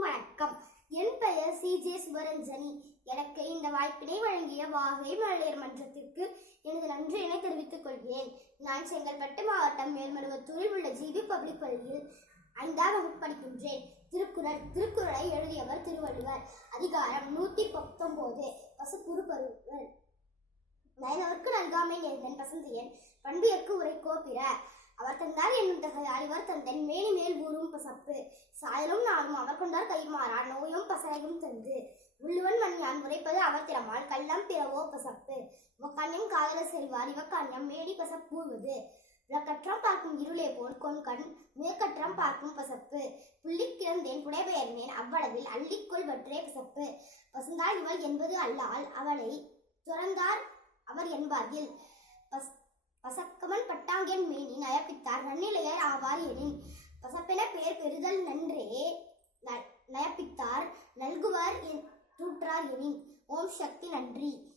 வணக்கம். என் பெயர் C. J. Subaranjani எனக்கு இந்த வாய்ப்பினை வழங்கிய வாகை மகளிர் மன்றத்திற்கு எனது நன்றியினை தெரிவித்துக் கொள்கிறேன். நான் செங்கல்பட்டு மாவட்டம் மேல்மருவத்தூரில் உள்ள ஜிவி பப்ளிக் பள்ளியில் ஐந்தாம் வகுப்பு படிக்கின்றேன். திருக்குறள் திருக்குறளை எழுதியவர் திருவள்ளுவர். அதிகாரம் நூத்தி பத்தொன்பது. பசுக்குறு பருவங்கள் நயனவர்க்கு நல்காமை நேர்ந்தன். பசந்தையன். பண்பியர்க்கு உரை கோப்பிர அவர் தன் என்னும் அழிவர் தந்தன் மேனி மேல் ஊரும் பசப்பு. சாயலும் நாளும் அவர் கொண்டார் கைமாறா நோயும் பசரையும் தந்து உள்ளுவன் மண் உரைப்பது அவர் திறமால். கள்ளம் பிறவோ பசப்பு. உக்கண்ணின் காதல செல்வார். இவக்கண்ணியம் மேடி பசப்பூவது விளக்கற்றம் பார்க்கும் இருளே போல் கொன்கண் மேற்கற்றம் பார்க்கும் பசப்பு. புள்ளிக் கிடந்தேன் புடைபெயர்ந்தேன் அவ்வளவில் அள்ளிக்கொள் வற்றே பசப்பு. பசுந்தாள் இவள் என்பது அல்லால் அவளை துறந்தார் அவர் என்பார்கள் பசக்கமன் பட்டாங்கன் மேனி நயப்பித்தார் நன்னிலையர் ஆவார் எனின்? பசப்பென பெயர் பெறுதல் நன்றே ந- நயப்பித்தார் நல்குவார் தூற்றார் எனின். ஓம் சக்தி நன்றி.